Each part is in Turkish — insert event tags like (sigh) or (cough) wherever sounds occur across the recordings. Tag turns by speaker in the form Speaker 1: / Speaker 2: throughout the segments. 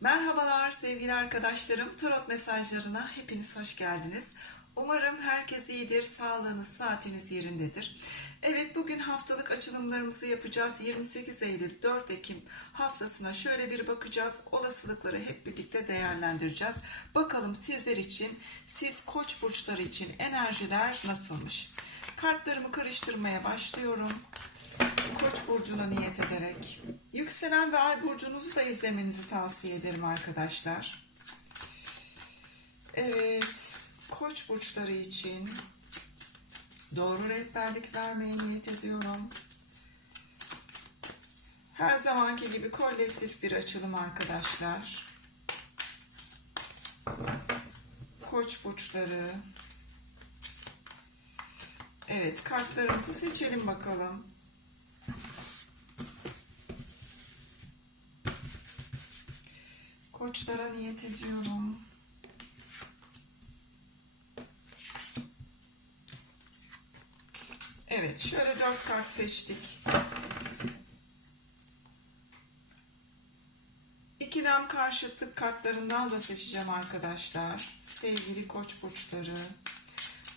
Speaker 1: Merhabalar sevgili arkadaşlarım. Tarot mesajlarına hepiniz hoş geldiniz. Umarım herkes iyidir, sağlığınız, saatiniz yerindedir. Evet bugün haftalık açılımlarımızı yapacağız. 28 Eylül 4 Ekim haftasına şöyle bir bakacağız. Olasılıkları hep birlikte değerlendireceğiz. Bakalım sizler için, siz koç burçları için enerjiler nasılmış? Kartlarımı karıştırmaya başlıyorum. Koç burcuna niyet ederek. Yükselen ve ay burcunuzu da izlemenizi tavsiye ederim arkadaşlar. Evet. Koç burçları için doğru rehberlik vermeye niyet ediyorum. Her zamanki gibi kolektif bir açılım arkadaşlar. Koç burçları. Evet, kartlarımızı seçelim bakalım. Koçlara niyet ediyorum. Evet, şöyle dört kart seçtik. İkilem karşıtlık kartlarından da seçeceğim arkadaşlar. Sevgili koç burçları.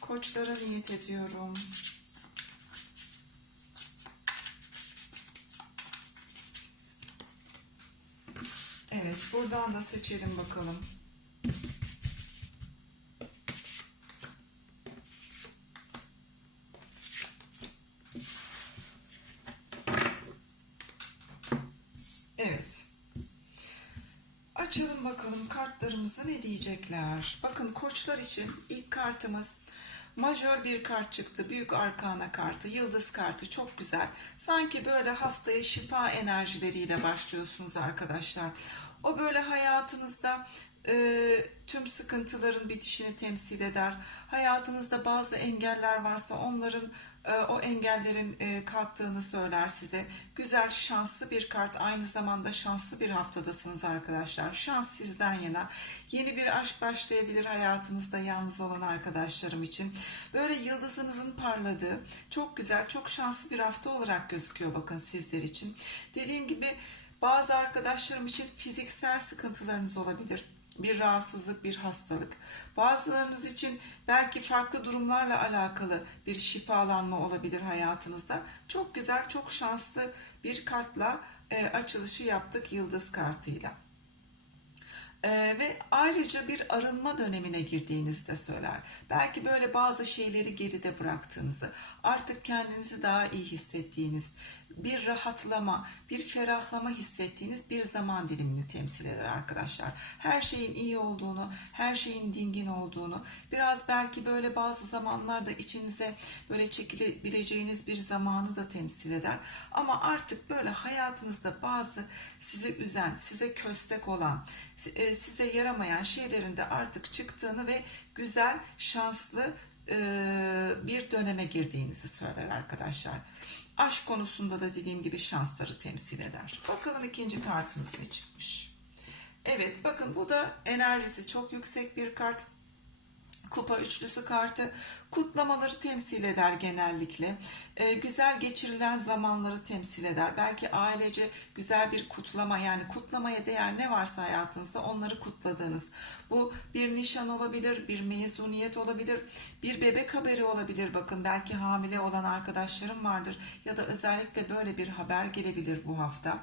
Speaker 1: Koçlara niyet ediyorum. Evet, buradan da seçelim bakalım. Evet. Açalım bakalım kartlarımızı ne diyecekler. Bakın koçlar için ilk kartımız majör bir kart çıktı. Büyük arkana kartı, yıldız kartı çok güzel. Sanki böyle haftaya şifa enerjileriyle başlıyorsunuz arkadaşlar. O böyle hayatınızda e, tüm sıkıntıların bitişini temsil eder. Hayatınızda bazı engeller varsa onların e, o engellerin e, kalktığını söyler size. Güzel, şanslı bir kart. Aynı zamanda şanslı bir haftadasınız arkadaşlar. Şans sizden yana. Yeni bir aşk başlayabilir hayatınızda yalnız olan arkadaşlarım için. Böyle yıldızınızın parladığı, çok güzel, çok şanslı bir hafta olarak gözüküyor bakın sizler için. Dediğim gibi bazı arkadaşlarım için fiziksel sıkıntılarınız olabilir bir rahatsızlık, bir hastalık. Bazılarınız için belki farklı durumlarla alakalı bir şifalanma olabilir hayatınızda. Çok güzel, çok şanslı bir kartla e, açılışı yaptık yıldız kartıyla. Ee, ve ayrıca bir arınma dönemine girdiğinizi de söyler. Belki böyle bazı şeyleri geride bıraktığınızı, artık kendinizi daha iyi hissettiğiniz, bir rahatlama, bir ferahlama hissettiğiniz bir zaman dilimini temsil eder arkadaşlar. Her şeyin iyi olduğunu, her şeyin dingin olduğunu, biraz belki böyle bazı zamanlarda içinize böyle çekilebileceğiniz bir zamanı da temsil eder. Ama artık böyle hayatınızda bazı sizi üzen, size köstek olan, size yaramayan şeylerin de artık çıktığını ve güzel, şanslı e, bir döneme girdiğinizi söyler arkadaşlar. Aşk konusunda da dediğim gibi şansları temsil eder. Bakalım ikinci kartınız ne çıkmış. Evet bakın bu da enerjisi çok yüksek bir kart. Kupa üçlüsü kartı kutlamaları temsil eder genellikle. Ee, güzel geçirilen zamanları temsil eder. Belki ailece güzel bir kutlama yani kutlamaya değer ne varsa hayatınızda onları kutladığınız. Bu bir nişan olabilir, bir mezuniyet olabilir, bir bebek haberi olabilir. Bakın belki hamile olan arkadaşlarım vardır ya da özellikle böyle bir haber gelebilir bu hafta.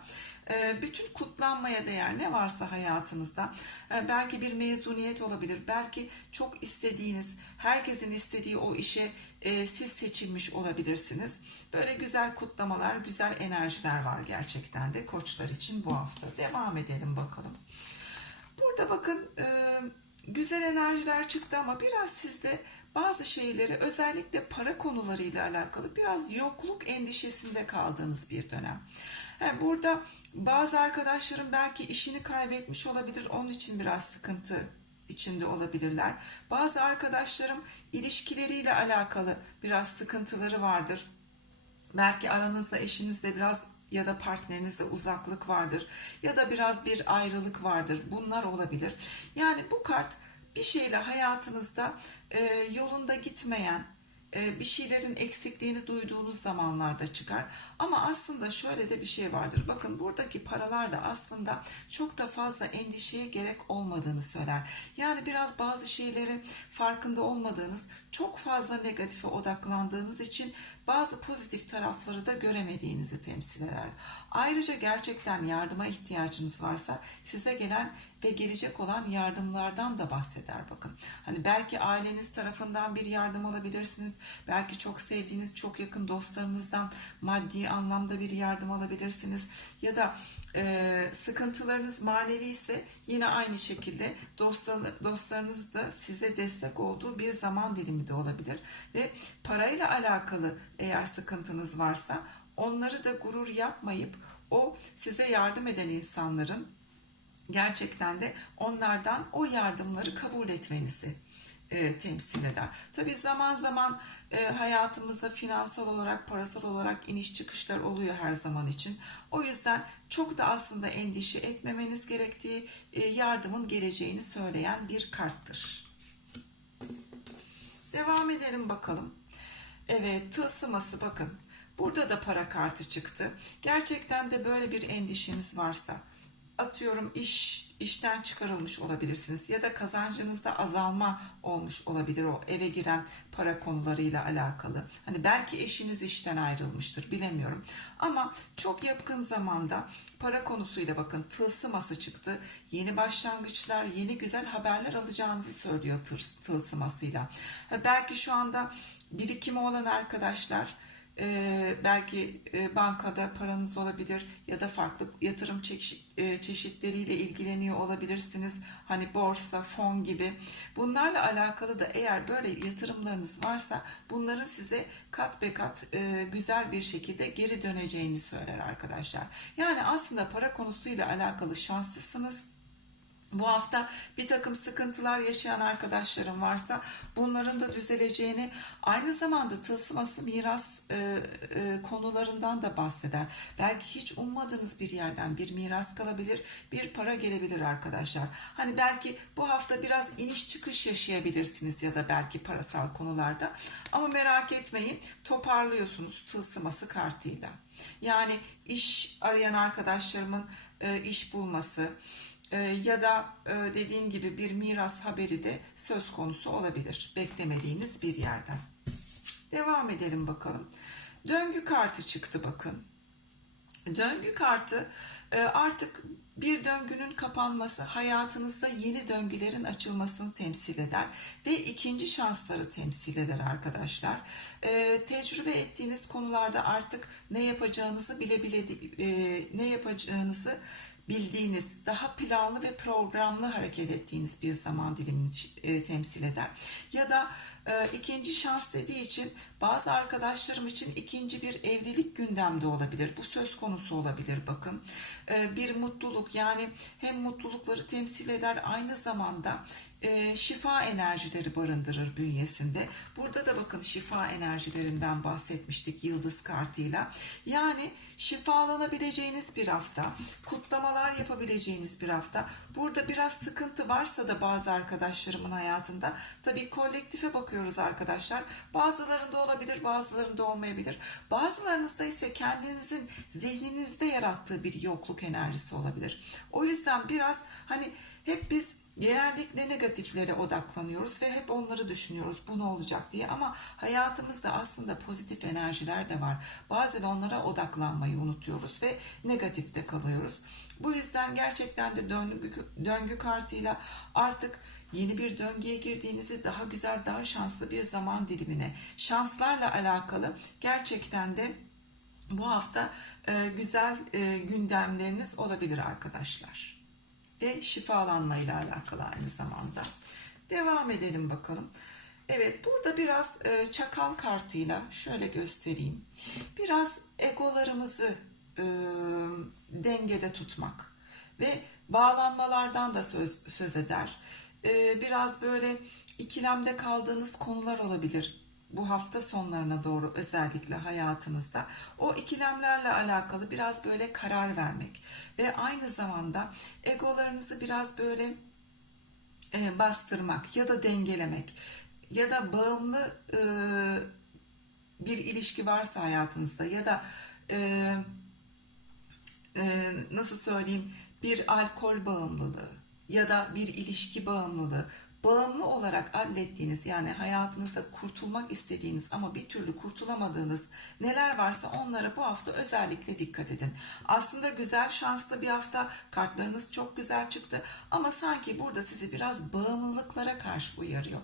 Speaker 1: Ee, bütün kutlanmaya değer ne varsa hayatınızda e, belki bir mezuniyet olabilir. Belki çok istediğiniz, herkesin istediği o işe e, siz seçilmiş olabilirsiniz. Böyle güzel kutlamalar, güzel enerjiler var gerçekten de koçlar için bu hafta. Devam edelim bakalım. Burada bakın e, güzel enerjiler çıktı ama biraz sizde bazı şeyleri özellikle para konularıyla alakalı biraz yokluk endişesinde kaldığınız bir dönem. Yani burada bazı arkadaşlarım belki işini kaybetmiş olabilir. Onun için biraz sıkıntı içinde olabilirler. Bazı arkadaşlarım ilişkileriyle alakalı biraz sıkıntıları vardır. Belki aranızda eşinizle biraz ya da partnerinizle uzaklık vardır ya da biraz bir ayrılık vardır. Bunlar olabilir. Yani bu kart bir şeyle hayatınızda e, yolunda gitmeyen bir şeylerin eksikliğini duyduğunuz zamanlarda çıkar. Ama aslında şöyle de bir şey vardır. Bakın buradaki paralar da aslında çok da fazla endişeye gerek olmadığını söyler. Yani biraz bazı şeyleri farkında olmadığınız, çok fazla negatife odaklandığınız için bazı pozitif tarafları da göremediğinizi temsil eder. Ayrıca gerçekten yardıma ihtiyacınız varsa size gelen ve gelecek olan yardımlardan da bahseder bakın. Hani belki aileniz tarafından bir yardım alabilirsiniz. Belki çok sevdiğiniz, çok yakın dostlarınızdan maddi anlamda bir yardım alabilirsiniz. Ya da e, sıkıntılarınız manevi ise yine aynı şekilde dostlar, dostlarınız da size destek olduğu bir zaman dilimi de olabilir. Ve parayla alakalı eğer sıkıntınız varsa onları da gurur yapmayıp o size yardım eden insanların gerçekten de onlardan o yardımları kabul etmenizi e, temsil eder. Tabii zaman zaman e, hayatımızda finansal olarak, parasal olarak iniş çıkışlar oluyor her zaman için. O yüzden çok da aslında endişe etmemeniz gerektiği, e, yardımın geleceğini söyleyen bir karttır. Devam edelim bakalım. Evet, tılsıması bakın. Burada da para kartı çıktı. Gerçekten de böyle bir endişeniz varsa, atıyorum iş işten çıkarılmış olabilirsiniz ya da kazancınızda azalma olmuş olabilir o eve giren para konularıyla alakalı. Hani belki eşiniz işten ayrılmıştır bilemiyorum. Ama çok yakın zamanda para konusuyla bakın tılsıması çıktı. Yeni başlangıçlar, yeni güzel haberler alacağınızı söylüyor tılsımasıyla. Belki şu anda birikimi olan arkadaşlar e, belki e, bankada paranız olabilir ya da farklı yatırım çeşit, e, çeşitleriyle ilgileniyor olabilirsiniz. Hani borsa, fon gibi. Bunlarla alakalı da eğer böyle yatırımlarınız varsa bunların size kat be kat e, güzel bir şekilde geri döneceğini söyler arkadaşlar. Yani aslında para konusuyla alakalı şanslısınız bu hafta bir takım sıkıntılar yaşayan arkadaşlarım varsa bunların da düzeleceğini aynı zamanda tılsıması miras e, e, konularından da bahseder. Belki hiç ummadığınız bir yerden bir miras kalabilir, bir para gelebilir arkadaşlar. Hani belki bu hafta biraz iniş çıkış yaşayabilirsiniz ya da belki parasal konularda. Ama merak etmeyin toparlıyorsunuz tılsıması kartıyla. Yani iş arayan arkadaşlarımın e, iş bulması, ya da e, dediğim gibi bir miras haberi de söz konusu olabilir. Beklemediğiniz bir yerden. Devam edelim bakalım. Döngü kartı çıktı bakın. Döngü kartı e, artık bir döngünün kapanması, hayatınızda yeni döngülerin açılmasını temsil eder ve ikinci şansları temsil eder arkadaşlar. E, tecrübe ettiğiniz konularda artık ne yapacağınızı bile bile e, ne yapacağınızı bildiğiniz, daha planlı ve programlı hareket ettiğiniz bir zaman dilimini e, temsil eder. Ya da e, ikinci şans dediği için bazı arkadaşlarım için ikinci bir evlilik gündemde olabilir. Bu söz konusu olabilir bakın. E, bir mutluluk yani hem mutlulukları temsil eder aynı zamanda e, şifa enerjileri barındırır bünyesinde. Burada da bakın şifa enerjilerinden bahsetmiştik yıldız kartıyla. Yani şifalanabileceğiniz bir hafta, kutlamalar yapabileceğiniz bir hafta. Burada biraz sıkıntı varsa da bazı arkadaşlarımın hayatında tabii kolektife bakıyoruz arkadaşlar. Bazılarında olabilir, bazılarında olmayabilir. Bazılarınızda ise kendinizin zihninizde yarattığı bir yokluk enerjisi olabilir. O yüzden biraz hani hep biz genellikle negatiflere odaklanıyoruz ve hep onları düşünüyoruz bu ne olacak diye ama hayatımızda aslında pozitif enerjiler de var. Bazen onlara odaklanmayı unutuyoruz ve negatifte kalıyoruz. Bu yüzden gerçekten de döngü, döngü kartıyla artık yeni bir döngüye girdiğinizi daha güzel, daha şanslı bir zaman dilimine, şanslarla alakalı gerçekten de bu hafta e, güzel e, gündemleriniz olabilir arkadaşlar ve şifalanmayla alakalı aynı zamanda. Devam edelim bakalım. Evet burada biraz e, çakal kartıyla şöyle göstereyim. Biraz egolarımızı e, dengede tutmak ve bağlanmalardan da söz, söz eder. E, biraz böyle ikilemde kaldığınız konular olabilir bu hafta sonlarına doğru özellikle hayatınızda o ikilemlerle alakalı biraz böyle karar vermek ve aynı zamanda egolarınızı biraz böyle e, bastırmak ya da dengelemek ya da bağımlı e, bir ilişki varsa hayatınızda ya da e, e, nasıl söyleyeyim bir alkol bağımlılığı ya da bir ilişki bağımlılığı bağımlı olarak adlettiğiniz yani hayatınızda kurtulmak istediğiniz ama bir türlü kurtulamadığınız neler varsa onlara bu hafta özellikle dikkat edin. Aslında güzel şanslı bir hafta kartlarınız çok güzel çıktı ama sanki burada sizi biraz bağımlılıklara karşı uyarıyor.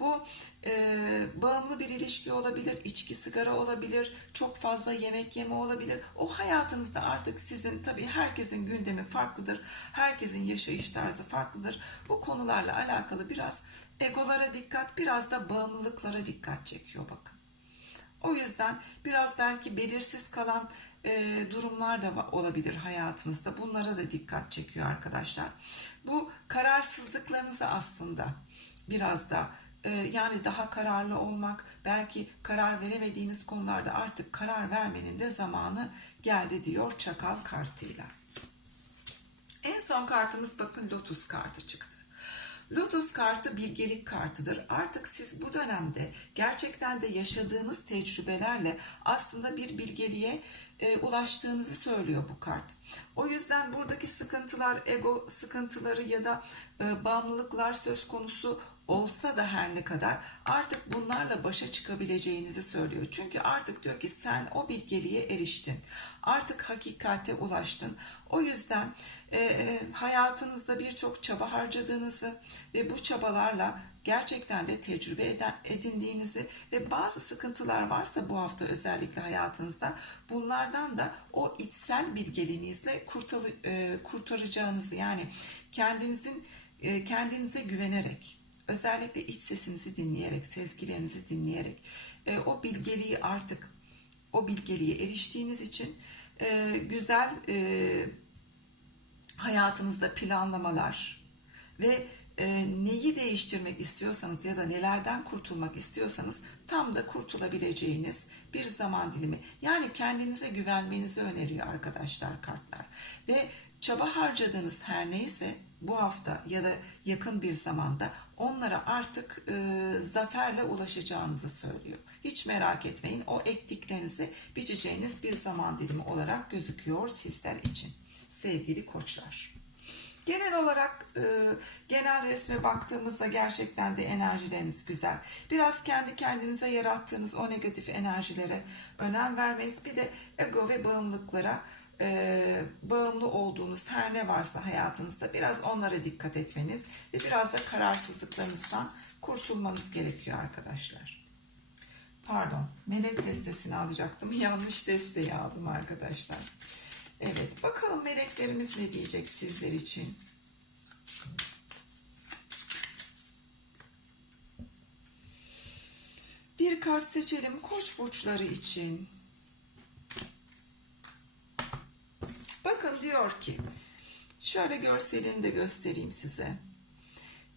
Speaker 1: Bu e, bağımlı bir ilişki olabilir, içki, sigara olabilir, çok fazla yemek yeme olabilir. O hayatınızda artık sizin tabii herkesin gündemi farklıdır, herkesin yaşayış tarzı farklıdır. Bu konularla alakalı biraz egolara dikkat, biraz da bağımlılıklara dikkat çekiyor bakın. O yüzden biraz belki belirsiz kalan e, durumlar da olabilir hayatınızda. Bunlara da dikkat çekiyor arkadaşlar. Bu kararsızlıklarınızı aslında biraz da yani daha kararlı olmak, belki karar veremediğiniz konularda artık karar vermenin de zamanı geldi diyor Çakal kartıyla. En son kartımız bakın Lotus kartı çıktı. Lotus kartı bilgelik kartıdır. Artık siz bu dönemde gerçekten de yaşadığınız tecrübelerle aslında bir bilgeliğe e, ulaştığınızı söylüyor bu kart. O yüzden buradaki sıkıntılar, ego sıkıntıları ya da e, bağımlılıklar söz konusu olsa da her ne kadar artık bunlarla başa çıkabileceğinizi söylüyor. Çünkü artık diyor ki sen o bilgeliğe eriştin. Artık hakikate ulaştın. O yüzden e, e, hayatınızda birçok çaba harcadığınızı ve bu çabalarla gerçekten de tecrübe eden, edindiğinizi ve bazı sıkıntılar varsa bu hafta özellikle hayatınızda bunlardan da o içsel bilgeliğinizle kurtarı, e, kurtaracağınızı yani kendinizin e, kendinize güvenerek özellikle iç sesinizi dinleyerek, sezgilerinizi dinleyerek e, o bilgeliği artık o bilgeliğe eriştiğiniz için e, güzel e, hayatınızda planlamalar ve e, neyi değiştirmek istiyorsanız ya da nelerden kurtulmak istiyorsanız tam da kurtulabileceğiniz bir zaman dilimi. Yani kendinize güvenmenizi öneriyor arkadaşlar kartlar. Ve çaba harcadığınız her neyse bu hafta ya da yakın bir zamanda onlara artık e, zaferle ulaşacağınızı söylüyor. Hiç merak etmeyin o ektiklerinizi biçeceğiniz bir zaman dilimi olarak gözüküyor sizler için sevgili koçlar. Genel olarak e, genel resme baktığımızda gerçekten de enerjileriniz güzel. Biraz kendi kendinize yarattığınız o negatif enerjilere önem vermeniz bir de ego ve bağımlılıklara e, bağımlı olduğunuz her ne varsa hayatınızda biraz onlara dikkat etmeniz ve biraz da kararsızlıklarınızdan kurtulmanız gerekiyor arkadaşlar. Pardon, melek destesini alacaktım. (laughs) Yanlış desteği aldım arkadaşlar. Evet, bakalım meleklerimiz ne diyecek sizler için. Bir kart seçelim koç burçları için. Bakın diyor ki, şöyle görselini de göstereyim size.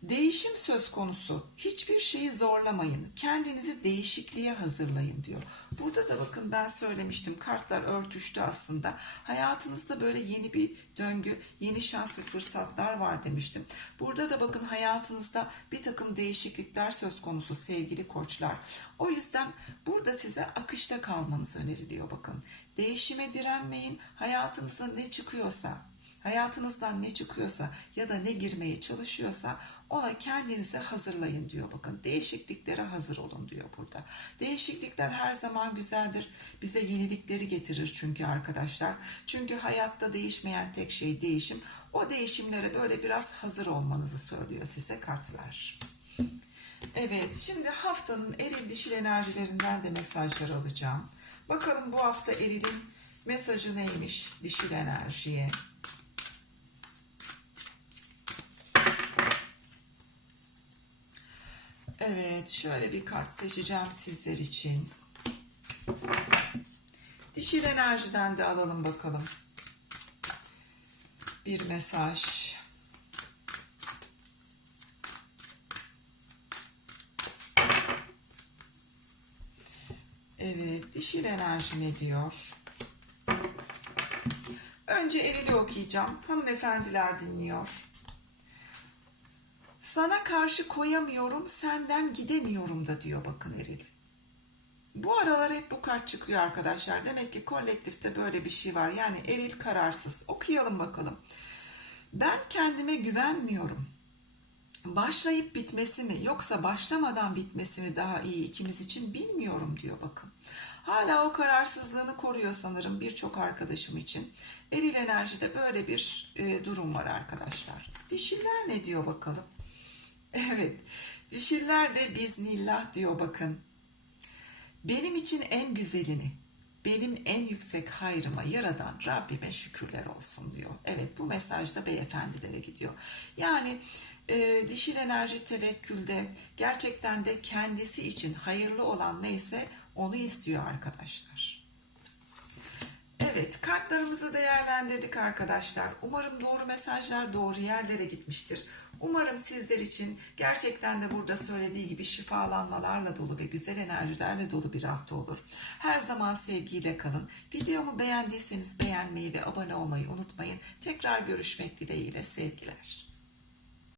Speaker 1: Değişim söz konusu. Hiçbir şeyi zorlamayın. Kendinizi değişikliğe hazırlayın diyor. Burada da bakın ben söylemiştim. Kartlar örtüştü aslında. Hayatınızda böyle yeni bir döngü, yeni şans ve fırsatlar var demiştim. Burada da bakın hayatınızda bir takım değişiklikler söz konusu sevgili koçlar. O yüzden burada size akışta kalmanız öneriliyor bakın. Değişime direnmeyin. Hayatınızda ne çıkıyorsa hayatınızdan ne çıkıyorsa ya da ne girmeye çalışıyorsa ona kendinize hazırlayın diyor. Bakın değişikliklere hazır olun diyor burada. Değişiklikler her zaman güzeldir. Bize yenilikleri getirir çünkü arkadaşlar. Çünkü hayatta değişmeyen tek şey değişim. O değişimlere böyle biraz hazır olmanızı söylüyor size kartlar. Evet, şimdi haftanın eril dişil enerjilerinden de mesajlar alacağım. Bakalım bu hafta erilin mesajı neymiş dişil enerjiye? Evet, şöyle bir kart seçeceğim sizler için. Dişil enerjiden de alalım bakalım. Bir mesaj. Evet, dişil enerji ne diyor? Önce erili okuyacağım. Hanımefendiler dinliyor. Sana karşı koyamıyorum, senden gidemiyorum da diyor bakın Eril. Bu aralar hep bu kart çıkıyor arkadaşlar. Demek ki kolektifte böyle bir şey var. Yani eril kararsız. Okuyalım bakalım. Ben kendime güvenmiyorum. Başlayıp bitmesi mi yoksa başlamadan bitmesi mi daha iyi ikimiz için bilmiyorum diyor bakın. Hala o kararsızlığını koruyor sanırım birçok arkadaşım için. Eril enerjide böyle bir e, durum var arkadaşlar. Dişiller ne diyor bakalım? Evet, dişiller de biznillah diyor bakın. Benim için en güzelini, benim en yüksek hayrıma yaradan Rabbime şükürler olsun diyor. Evet bu mesaj da beyefendilere gidiyor. Yani e, dişil enerji tevekkülde gerçekten de kendisi için hayırlı olan neyse onu istiyor arkadaşlar. Evet, kartlarımızı değerlendirdik arkadaşlar. Umarım doğru mesajlar doğru yerlere gitmiştir. Umarım sizler için gerçekten de burada söylediği gibi şifalanmalarla dolu ve güzel enerjilerle dolu bir hafta olur. Her zaman sevgiyle kalın. Videomu beğendiyseniz beğenmeyi ve abone olmayı unutmayın. Tekrar görüşmek dileğiyle sevgiler.